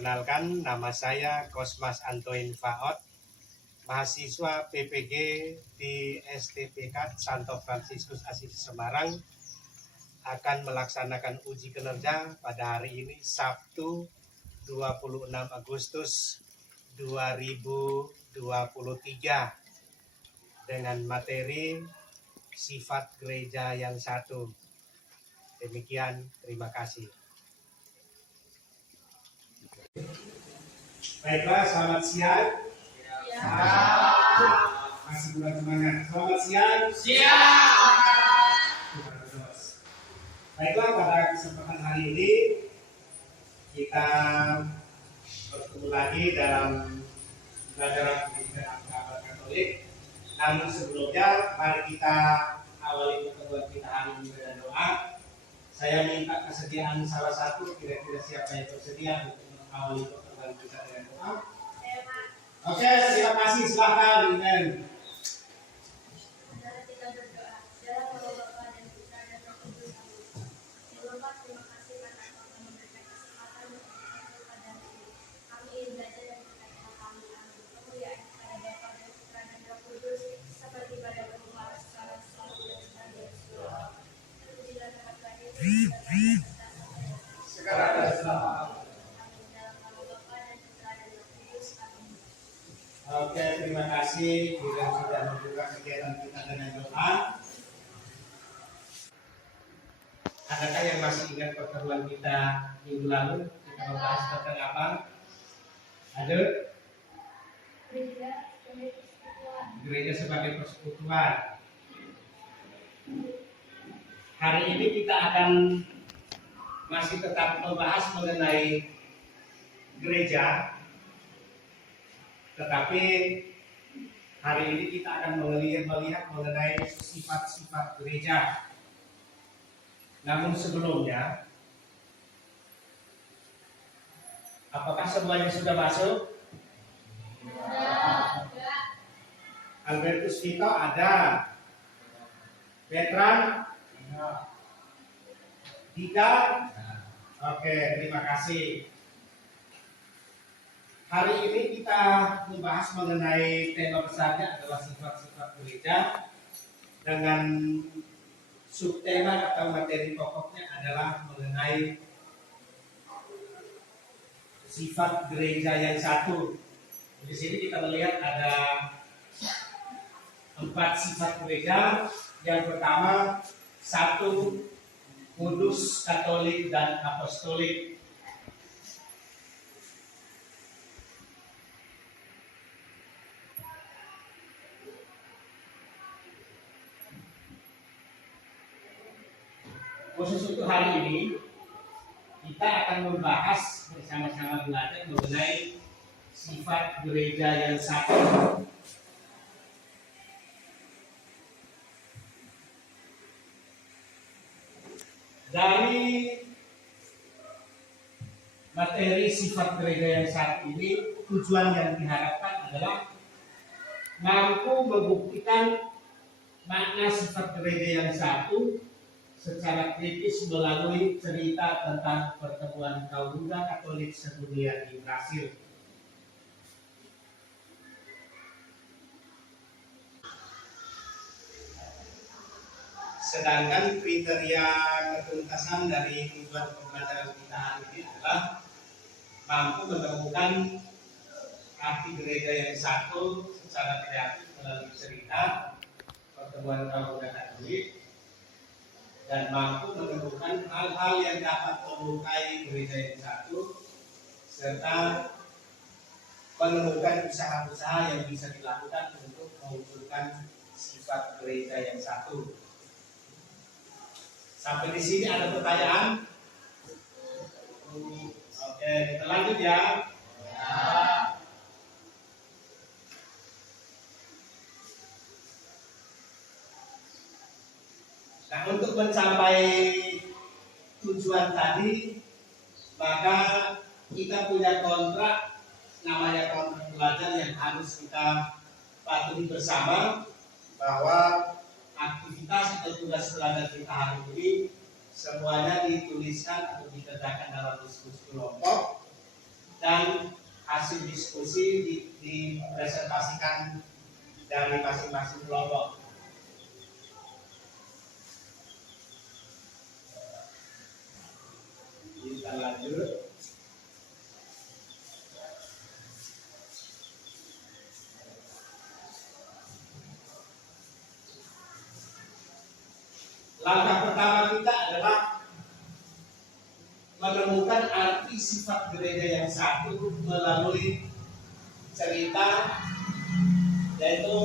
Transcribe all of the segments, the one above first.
Perkenalkan, nama saya Kosmas Antoin Faot, mahasiswa PPG di STPK Santo Fransiskus Assisi Semarang, akan melaksanakan uji kinerja pada hari ini Sabtu 26 Agustus 2023 dengan materi sifat gereja yang satu. Demikian, terima kasih. Baiklah, selamat siang. Masih kurang semangat. Selamat siang. Baiklah, pada kesempatan hari ini kita bertemu lagi dalam pelajaran pendidikan agama Katolik. Namun sebelumnya, mari kita awali pertemuan kita hari ini dengan doa. Saya minta kesediaan salah satu, kira-kira siapa yang bersedia untuk mengawali pertemuan kita dengan doa. Oke, terima kasih. Silakan, Imen. Oke, terima kasih. Kita sudah membuka kegiatan kita dengan doa. Adakah yang masih ingat pertemuan kita minggu lalu? Kita membahas tentang apa? Ada? Gereja sebagai persekutuan. Hari ini kita akan masih tetap membahas mengenai gereja, tetapi hari ini kita akan melihat mengenai sifat-sifat gereja. Namun sebelumnya, apakah semuanya sudah masuk? Albertus Vito ada. Petran? Dika? Oke, terima kasih. Hari ini kita membahas mengenai tema besarnya adalah sifat-sifat gereja, dengan subtema atau materi pokoknya adalah mengenai sifat gereja yang satu. Di sini kita melihat ada 4 sifat gereja. Yang pertama, satu, kudus, katolik, dan apostolik. Khusus untuk hari ini, kita akan membahas bersama-sama belajar mengenai sifat gereja yang satu. Dari materi sifat gereja yang satu ini, tujuan yang diharapkan adalah mampu membuktikan makna sifat gereja yang satu secara kritis melalui cerita tentang pertemuan kaum muda Katolik sedunia di Brasil. Sedangkan kriteria ketuntasan dari tujuan pembelajaran kita hari ini adalah mampu menemukan arti gereja yang satu secara kreatif melalui cerita pertemuan kaum muda Katolik, dan mampu menemukan hal-hal yang dapat melukai gereja yang satu, serta menemukan usaha-usaha yang bisa dilakukan untuk mewujudkan sifat gereja yang satu. Sampai di sini ada pertanyaan? Oke, kita lanjut ya. Nah, untuk mencapai tujuan tadi, maka kita punya kontrak, namanya kontrak belajar yang harus kita patuhi bersama, bahwa aktivitas atau tugas belajar kita hari ini semuanya dituliskan atau dikerjakan dalam diskusi kelompok, dan dan hasil diskusi dipresentasikan dari masing-masing kelompok. Kita lanjut. Langkah pertama kita adalah menemukan arti sifat gereja yang satu melalui cerita, yaitu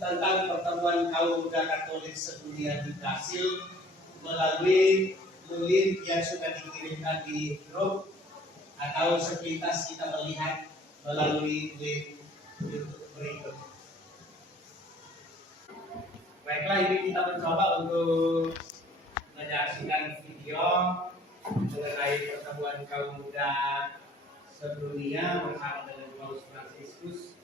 tentang pertemuan kaum muda Katolik sedunia di Brasil melalui link yang sudah dikirimkan di grup, atau sepintas kita melihat melalui link YouTube berikut. Baiklah, ini kita mencoba untuk menyaksikan video mengenai pertemuan kaum muda sedunia bersama dengan Paus Fransiskus.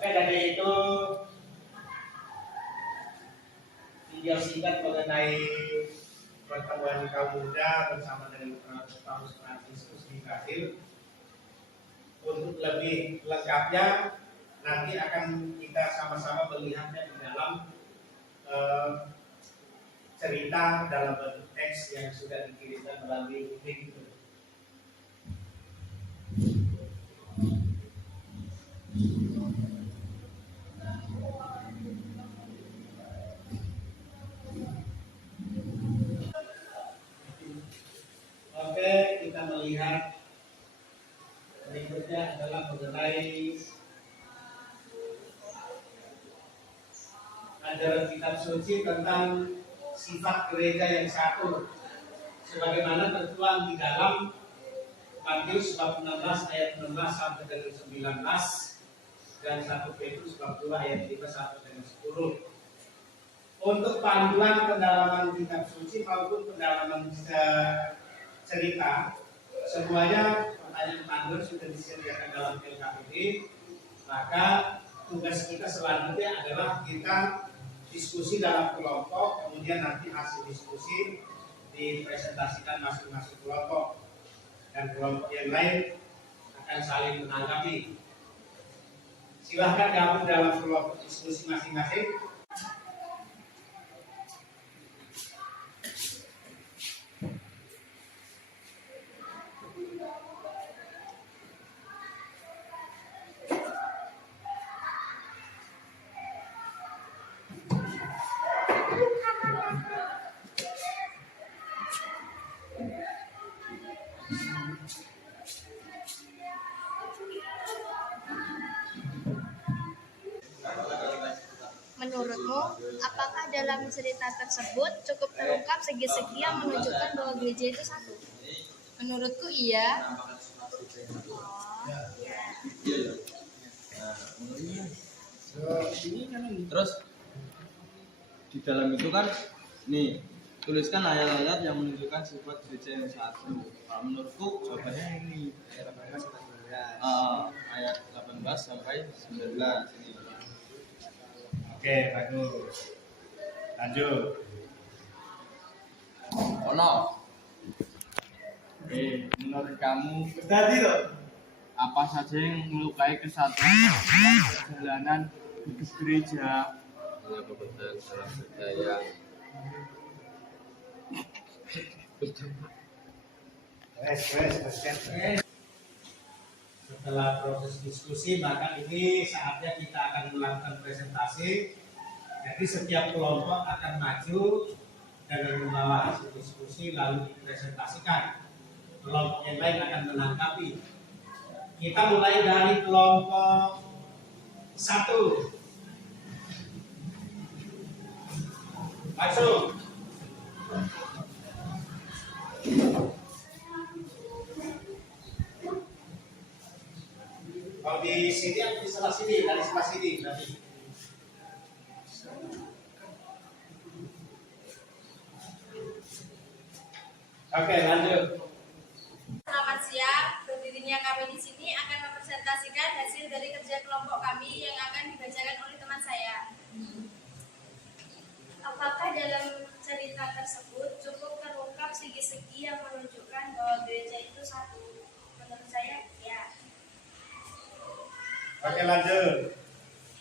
Oke, dari itu video singkat mengenai pertemuan kaum muda bersama dengan Paus Fransiskus di Brasil. Untuk lebih lengkapnya nanti akan kita sama-sama melihatnya di dalam cerita dalam bentuk teks yang sudah dikirimkan melalui link itu. Oke, kita melihat berikutnya adalah mengenai ajaran kitab suci tentang sifat gereja yang satu, sebagaimana tertuang di dalam Matius bab 16 ayat 16 sampai dengan 19 dan 1 Petrus bab 2 ayat 5 sampai dengan 10. Untuk panduan pendalaman kitab suci maupun pendalaman cerita, semuanya pertanyaan panduan sudah disediakan dalam LKPD. Maka tugas kita selanjutnya adalah kita diskusi dalam kelompok, kemudian nanti hasil diskusi dipresentasikan masing-masing kelompok, dan kelompok yang lain akan saling menanggapi. Silahkan gabung dalam kelompok diskusi masing-masing. Menurutmu, apakah dalam cerita tersebut cukup terungkap segi-segi yang menunjukkan bahwa gereja itu satu? Menurutku iya. Terus di dalam itu kan nih tuliskan ayat-ayat yang menunjukkan sifat gereja yang satu. Nah, menurutku jawabannya ini ayat 18 sampai 19 ini. Oke, bagus. Lanjut. Menurut kamu Tadi loh. apa saja yang melukai kesatuan dalam perjalanan hidup gereja? Kebetulan dalam budaya. Setelah proses diskusi, maka ini saatnya kita akan melakukan presentasi. Jadi setiap kelompok akan maju dengan membawa hasil diskusi lalu dipresentasikan. Kelompok yang lain akan menanggapi. Kita mulai dari kelompok 1. Masuk. Kalau di sini atau di sebelah sini? Dari sebelah sini berarti. Oke, lanjut. Selamat siang. Berdirinya kami di sini akan mempresentasikan hasil dari kerja kelompok kami yang akan dibacakan oleh teman saya. Apakah dalam cerita tersebut cukup terungkap segi-segi yang menunjukkan bahwa gereja itu satu? Menurut saya, ya. Oke, lanjut.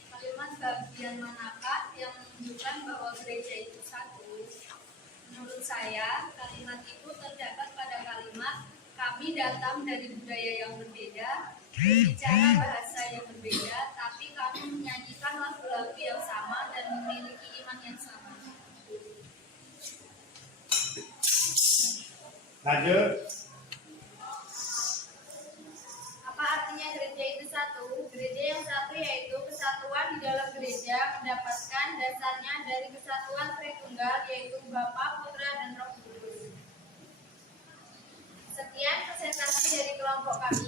Kalimat bagian manakah yang menunjukkan bahwa gereja itu satu? Menurut saya, kalimat itu terdapat pada kalimat kami datang dari budaya yang berbeda, berbicara bahasa yang berbeda, tapi kami menyanyikan lagu-lagu yang sama dan memiliki iman yang sama. Lanjut. Apa artinya gereja itu satu? Gereja yang satu yaitu kesatuan di dalam gereja mendapatkan dasarnya dari kesatuan Tritunggal yaitu Bapa, Putra, dan Roh Kudus. Sekian presentasi dari kelompok kami.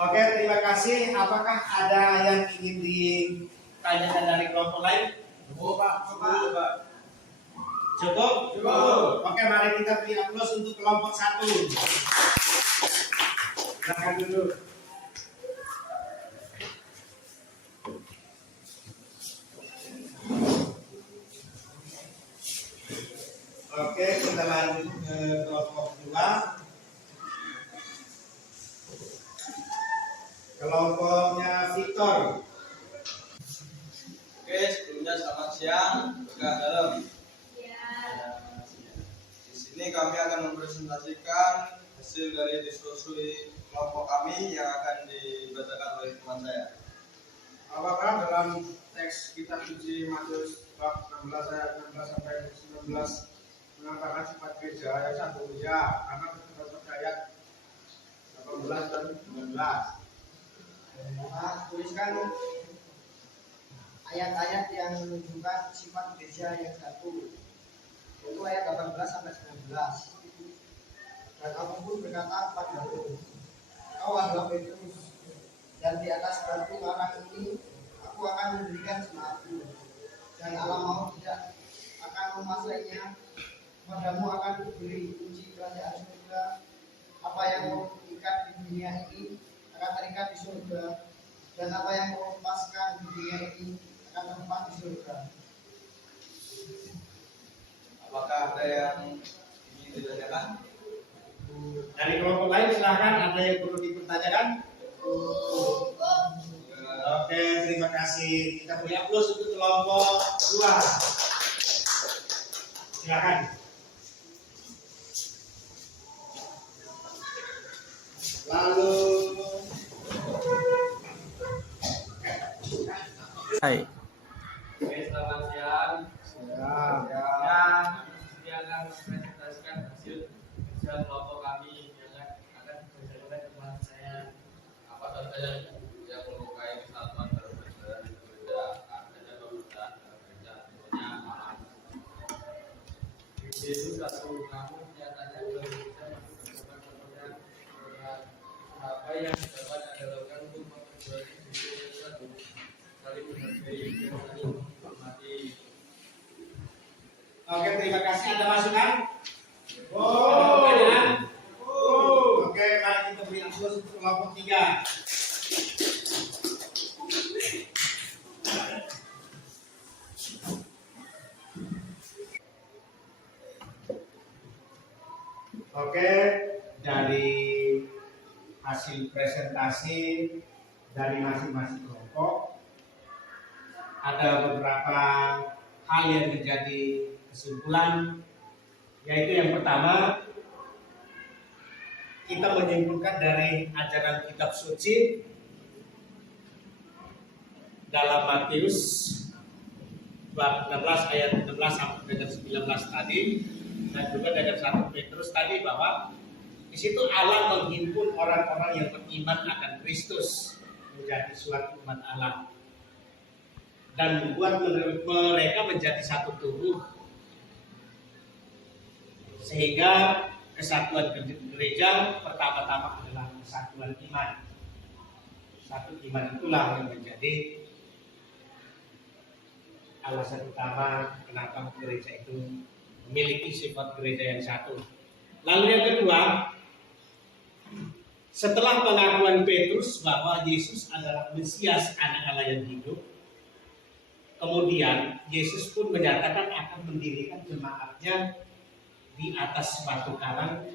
Oke, terima kasih. Apakah ada yang ingin ditanyakan dari kelompok lain? Cukup, Pak. Cukup? Cukup. Oke, mari kita beri aplaus untuk kelompok 1. Silakan dulu. Oke, kita lanjut ke kelompok 2. Kelompoknya Victor. Oke, sebelumnya selamat siang. Buka dalam. Ya. Di sini kami akan mempresentasikan hasil dari diskusi kelompok kami yang akan dibacakan oleh teman saya. Apakah dalam teks kitab suci Matius bab 16 ayat 16 sampai 19 mengatakan sifat gereja yang satu? Ya, karena terdapat ayat 18 dan 19. Tuliskan ayat-ayat yang menunjukkan sifat gereja yang satu. Itu ayat 18 sampai 19. Dan aku pun berkata padamu, kau adalah Petrus, dan di atas batu karang ini aku akan mendirikan jemaatku, dan alam maut tidak akan menguasainya. Padamu akan kuberi kunci kerajaan surga. Apa yang kau ikat di dunia ini akan terikat di surga, dan apa yang kau lepaskan di dunia ini akan terlepas di surga. Apakah ada yang ingin ditanyakan? Dari kelompok lain silakan, ada yang perlu dipertanyakan? Oke, terima kasih. Kita beri aplaus untuk kelompok 2. Silakan. Lalu Hai. Oke, selamat siang. Ini akan mempresentasikan hasil kerja kelompok kami yang akan dibacakan teman saya. Apa saja yang melukai kesatuan berbeda di gereja, adanya perbedaan dalam gereja, tentunya alam. Gereja itu satu, namun nyatanya gereja masih berkembang apa yang dapat anda lakukan untuk memperbaiki gereja itu satu. Saling menghargai dan saling menghormati. oke, terima kasih. Ada masukan? Ada pertanyaan? Oke, mari kita beri aplaus untuk kelompok 3. Oke, dari hasil presentasi dari masing-masing kelompok ada beberapa hal yang menjadi kesimpulan, yaitu yang pertama, kita menyimpulkan dari ajaran kitab suci dalam Matius bab 16 ayat 16 sampai dengan 19 tadi, dan juga dari 1 Petrus tadi, bahwa di situ Allah menghimpun orang-orang yang beriman akan Kristus menjadi suatu umat Allah dan membuat mereka menjadi satu tubuh Sehingga kesatuan gereja pertama-tama adalah kesatuan iman. Satu iman itulah yang menjadi alasan utama kenapa gereja itu memiliki sifat gereja yang satu. Lalu yang kedua, setelah pengakuan Petrus bahwa Yesus adalah Mesias, anak Allah yang hidup, kemudian Yesus pun menyatakan akan mendirikan jemaatnya di atas batu karang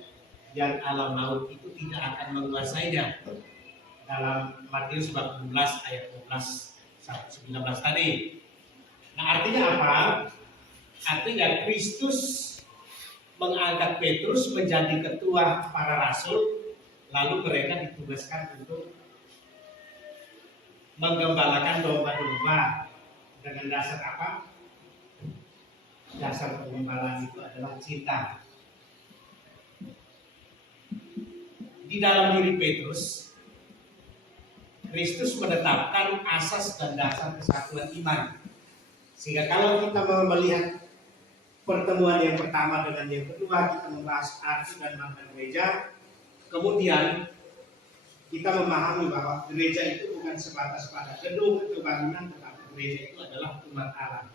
yang alam maut itu tidak akan menguasainya. Dalam Matius 14 ayat 12 sampai 19 tadi. Nah, artinya apa? Artinya Kristus mengangkat Petrus menjadi ketua para rasul, lalu mereka ditugaskan untuk menggembalakan domba-domba. Dengan dasar apa? Dasar penggembalaan itu adalah cinta. Di dalam diri Petrus, Kristus menetapkan asas dan dasar kesatuan iman. Sehingga kalau kita mau melihat pertemuan yang pertama dengan yang kedua, kita membahas arti dan makna gereja. Kemudian kita memahami bahwa gereja itu bukan sebatas pada gedung atau bangunan, tetapi gereja itu adalah umat Allah.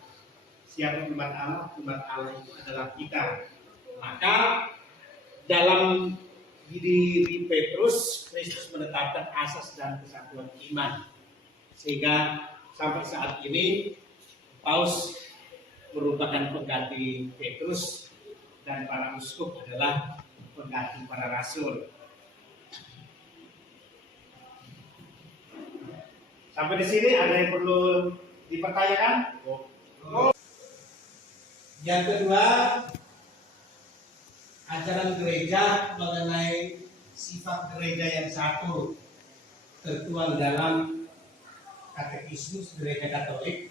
Siapa umat Allah? Umat Allah itu adalah kita. Maka dalam diri Petrus, Kristus menetapkan asas dan kesatuan iman. Sehingga sampai saat ini Paus merupakan pengganti Petrus dan para uskup adalah pengganti para rasul. Sampai di sini ada yang perlu dipertanyakan? Yang kedua, ajaran gereja mengenai sifat gereja yang satu tertuang dalam Katekismus Gereja Katolik,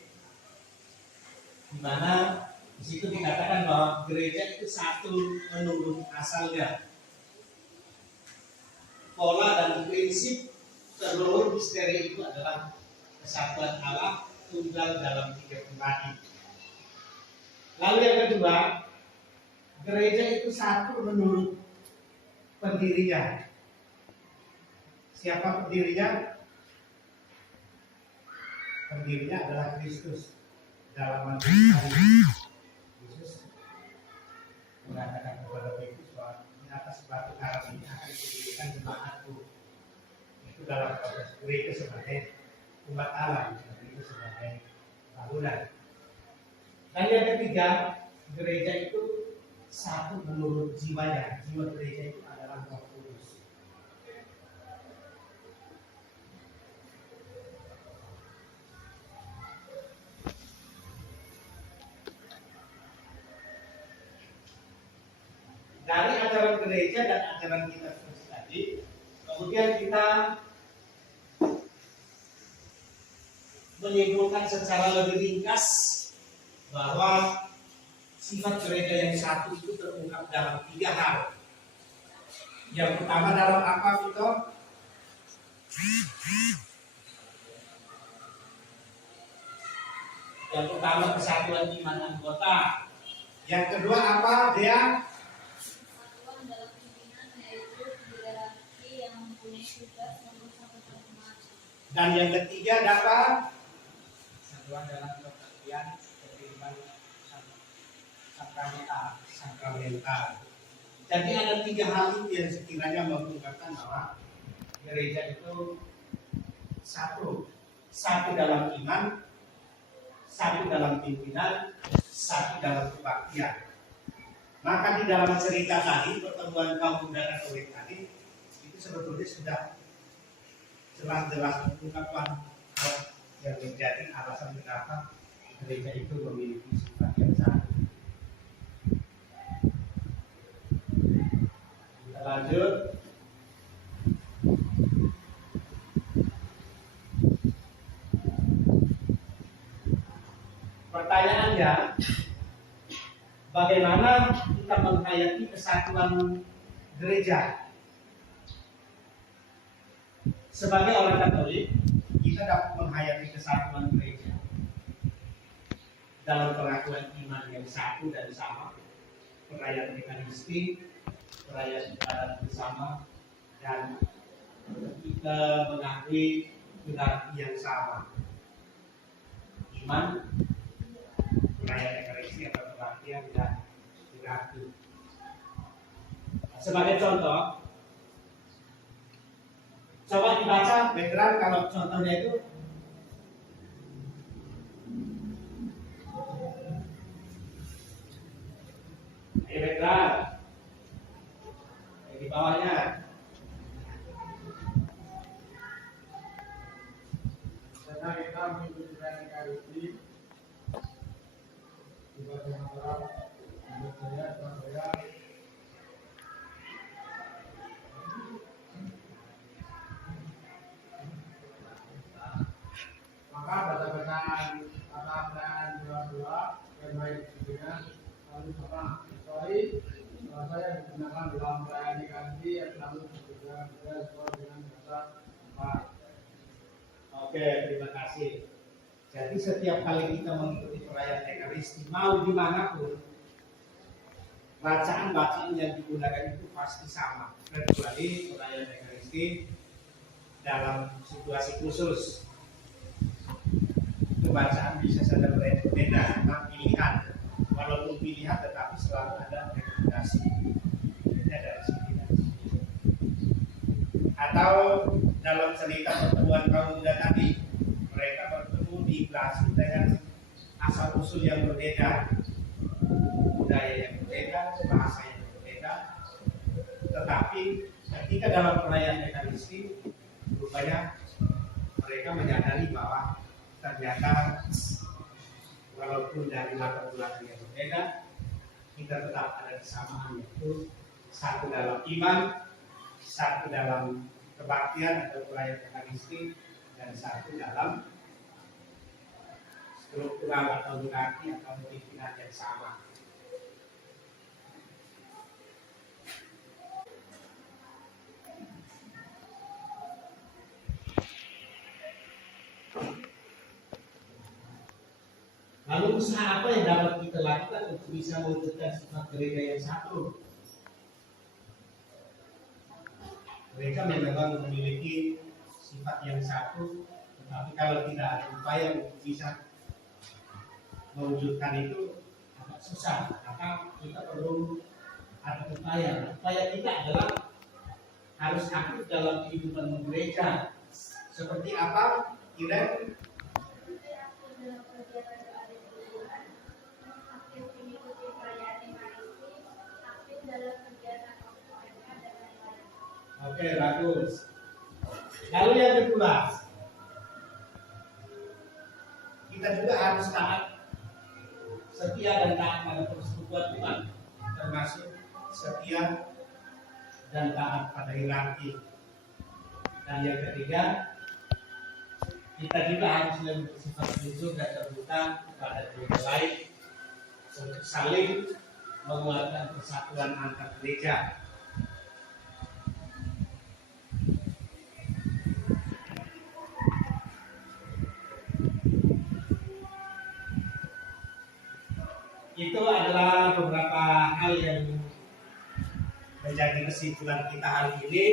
di mana di situ dikatakan bahwa gereja itu satu menurut asalnya. Pola dan prinsip seluruh misteri itu adalah kesatuan Allah tunggal dalam tiga pribadi. Lalu yang kedua, gereja itu satu menurut pendirinya. Siapa pendirinya? Pendirinya adalah Kristus. Dalam Matius Yesus mengatakan kepada Petrus bahwa di atas batu karang ini akan didirikan jemaatku. Itu dalam konteks gereja sebagai umat Allah, itu sebagai bangunan. Dan yang ketiga, gereja itu satu menurut jiwanya. Jiwa gereja itu adalah Roh Kudus. Dari ajaran gereja dan ajaran kita tadi, kemudian kita menyimpulkan secara lebih ringkas bahwa sifat gereja yang satu itu terungkap dalam tiga hal. Yang pertama dalam apa, Vito? Yang pertama kesatuan iman anggota. Yang kedua apa, Dea? Kesatuan dalam pimpinan, yaitu hierarki yang mempunyai tugas untuk satu umat. Dan yang ketiga dapat Kesatuan dalam pengertian kehidupan sakramental. Jadi ada tiga hal itu yang sekiranya mengungkapkan bahwa gereja itu satu dalam iman, satu dalam pimpinan, satu dalam kebaktian. Maka di dalam cerita tadi, pertemuan kaum muda Katolik tadi, itu sebetulnya sudah jelas-jelas mengungkapkan yang menjadi alasan kenapa gereja itu memiliki sifat yang satu. Kita lanjut. Pertanyaannya, bagaimana kita menghayati kesatuan gereja? Sebagai orang Katolik, kita dapat menghayati kesatuan gereja dalam pengakuan iman yang satu dan sama, perayaan Ekaristi, perayaan ibadat bersama, dan kita mengakui berarti yang sama. Iman, perayaan Ekaristi atau kebaktian dan berarti. Sebagai contoh, coba dibaca background kalau contohnya itu background di bawahnya. Karena kita mengikuti perayaan Ekaristi ibadah Natal, ibadah Surabaya. Maka baca-bacaan kata-kata doa-doa yang baik dengan lalu apa? Kecuali bahasa yang digunakan dalam perayaan Ekaristi yang selalu berbeda sesuai dengan bahasa apa. Oke, terima kasih. Jadi setiap kali kita mengikuti perayaan Ekaristi, mau dimanapun, bacaan-bacaan yang digunakan itu pasti sama, kecuali perayaan Ekaristi dalam situasi khusus. Itu bacaan bisa saja berbeda, tentang pilihan. Walaupun pilihan, tetapi selalu ada rekomendasi. Beda dari sini dan sini. Atau dalam cerita pertemuan kaum muda tadi, mereka bertemu di Brazil dengan asal usul yang berbeda, budaya yang berbeda, bahasa yang berbeda. Tetapi ketika dalam perayaan Ekaristi, rupanya mereka menyadari bahwa ternyata walaupun dari latar belakang yang berbeda, kita tetap ada kesamaan, yaitu satu dalam iman, satu dalam kebaktian atau perayaan Ekaristi, dan satu dalam struktural atau hierarki atau pimpinan yang sama. Lalu usaha apa yang dapat kita lakukan untuk bisa mewujudkan sifat gereja yang satu? Mereka memang memiliki sifat yang satu, tetapi kalau tidak ada upaya untuk bisa mewujudkan itu agak susah. Maka kita perlu ada upaya. Upaya kita adalah harus aktif dalam kehidupan gereja. Seperti apa? Kira oke, bagus. Lalu yang kedua, kita juga harus taat, setia dan taat pada persekutuan Tuhan, termasuk setia dan taat pada hierarki. Dan yang ketiga, kita juga harus lebih bersifat jujur dan terbuka kepada gereja lain untuk saling menguatkan persatuan antar gereja. Itu adalah beberapa hal yang menjadi kesimpulan kita hari ini.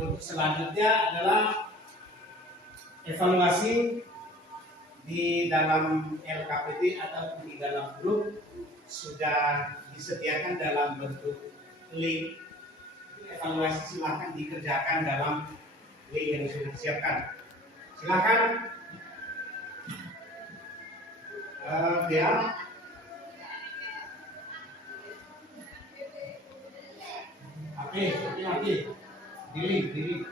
Untuk selanjutnya adalah evaluasi di dalam LKPD atau di dalam grup sudah disediakan dalam bentuk link. Evaluasi silakan dikerjakan dalam link yang sudah disiapkan. Silakan. Dia. Oke, diri.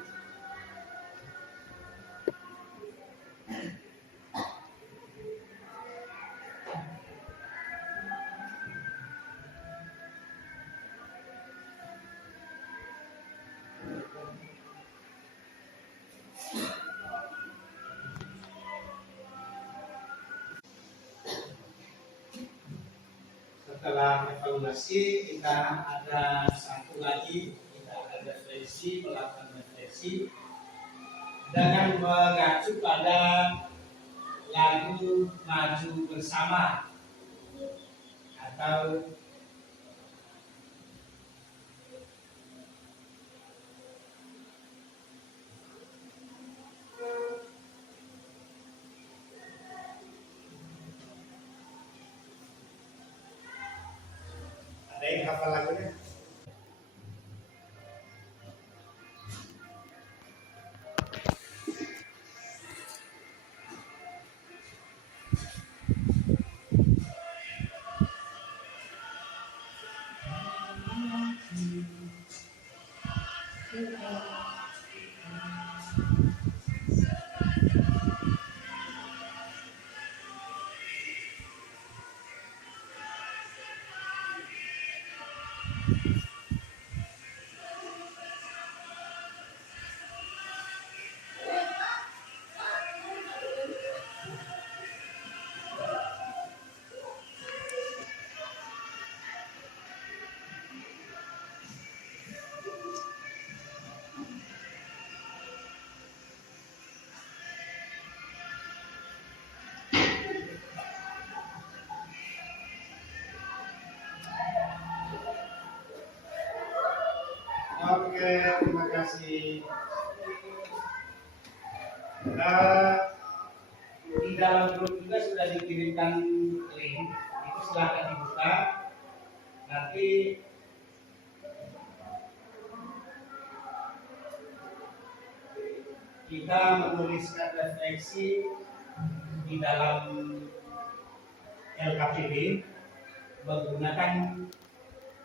Setelah evaluasi, kita ada satu lagi, kita ada refleksi, melakukan refleksi dengan mengacu pada lagu Maju Bersama atau Baik, hafal lagunya. Oke, terima kasih. Di dalam grup juga sudah dikirimkan link, itu silahkan dibuka. Nanti kita menuliskan refleksi di dalam LKPD menggunakan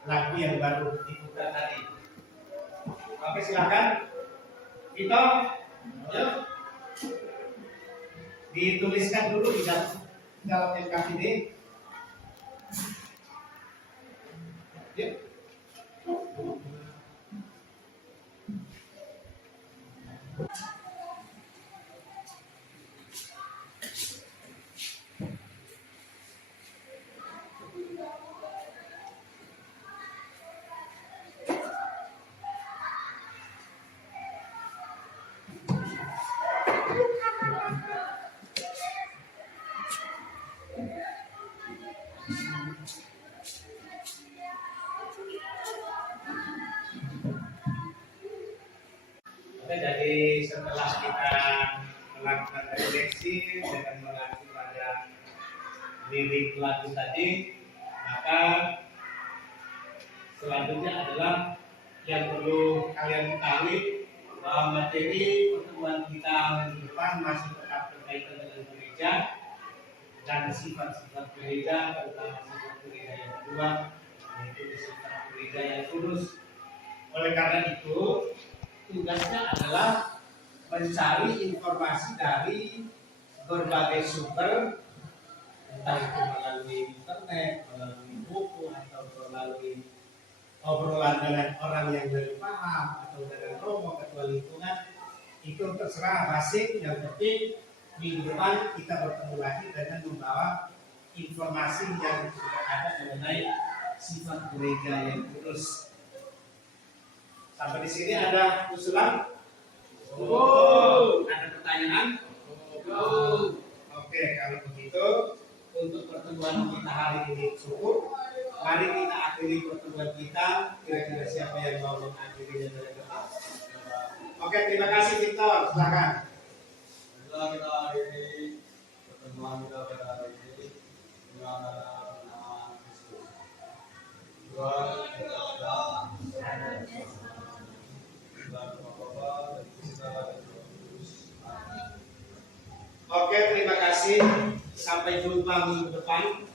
lagu yang baru dibuka tadi. Oke, silakan. Vito, yuk. Dituliskan dulu di dalam LKPD. Yuk. Oke, jadi setelah kita melakukan refleksi dengan mengacu pada lirik lagu tadi, maka selanjutnya adalah yang perlu kalian ketahui bahwa materi pertemuan kita minggu depan masih tetap berkaitan dengan gereja dan sifat-sifat gereja, terutama sifat gereja yang kedua, yaitu sifat gereja yang kudus. Oleh karena itu, tugasnya adalah mencari informasi dari berbagai sumber, entah itu melalui internet, melalui buku, atau melalui obrolan dengan orang yang lebih paham, atau dengan romo ketua lingkungan. Itu terserah masing. Yang penting minggu depan kita bertemu lagi dengan membawa informasi yang sudah ada mengenai sifat gereja yang kudus. Sampai di sini ada usulan? Ada pertanyaan? Oke, kalau begitu untuk pertemuan kita hari ini cukup. Mari kita akhiri pertemuan kita. Kira-kira siapa yang mau mengakhirinya dari depan? Oke, terima kasih Victor. Silakan. Setelah kita akhiri pertemuan kita pada hari ini dengan nama Kristus. Tuhan kita berdoa. Oke, terima kasih. Sampai jumpa minggu depan.